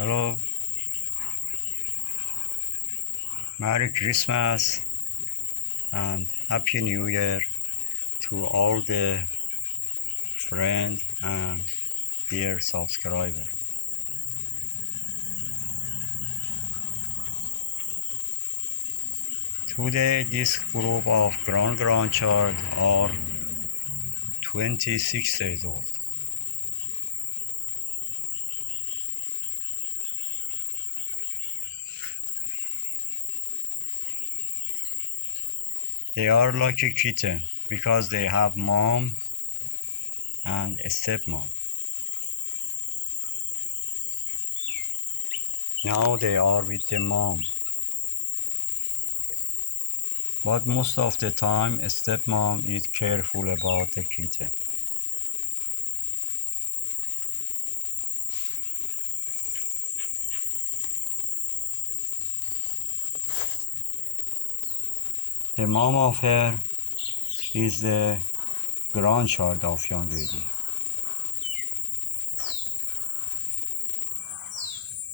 Hello, Merry Christmas and Happy New Year to all the friends and dear subscribers. Today this group of grandchild are 26 years old. They are like a kitten because they have mom and a stepmom. Now they are with the mom. But most of the time, a stepmom is careful about the kitten. The mom of her is the grandchild of young lady,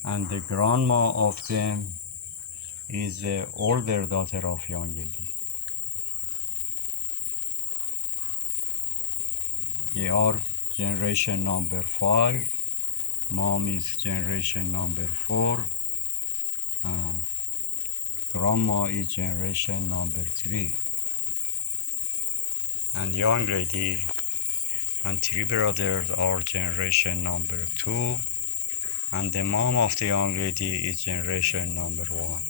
and the grandma of them is the older daughter of young lady. They are generation number 5. Mom is generation number 4, and grandma is generation number 3. And young lady and 3 brothers are generation number 2, and the mom of the young lady is generation number 1.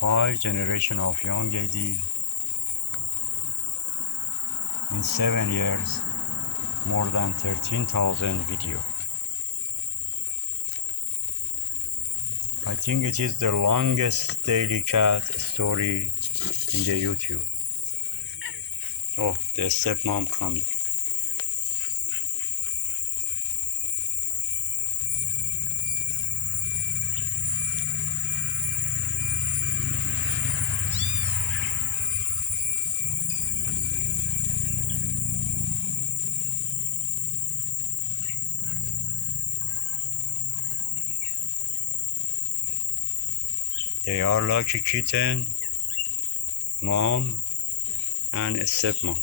5 generation of young lady in 7 years, more than 13,000 video. I think it is the longest daily cat story in the YouTube. Oh, the stepmom coming. They are like a kitten, mom, and a stepmom.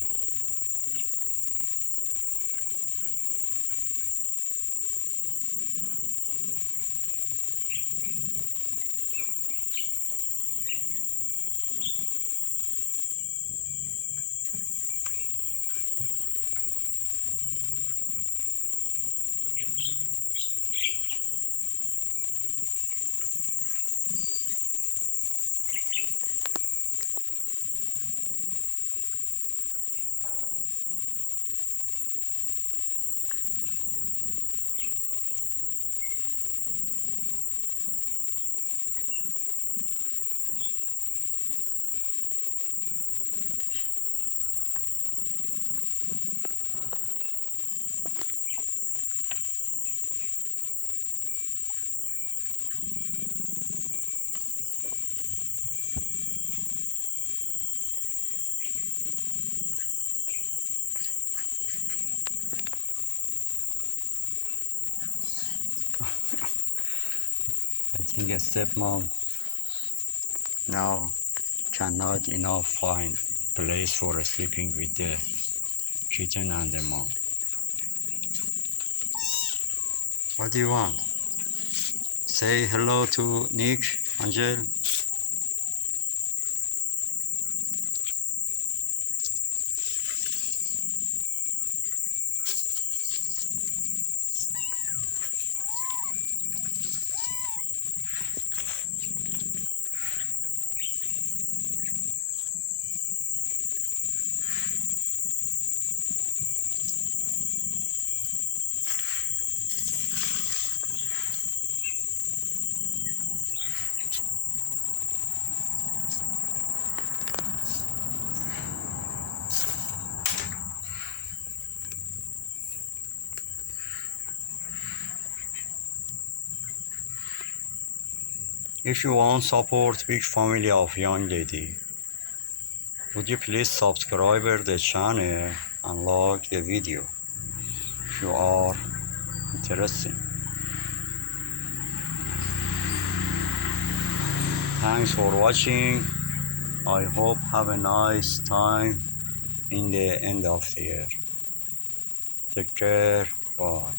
I think a stepmom now cannot enough find place for sleeping with the kitten and the mom. What do you want? Say hello to Nick, Angel. If you want support big family of young lady, would you please subscribe the channel and like the video. If you are interesting. Thanks for watching. I hope have a nice time in the end of the year. Take care. Bye.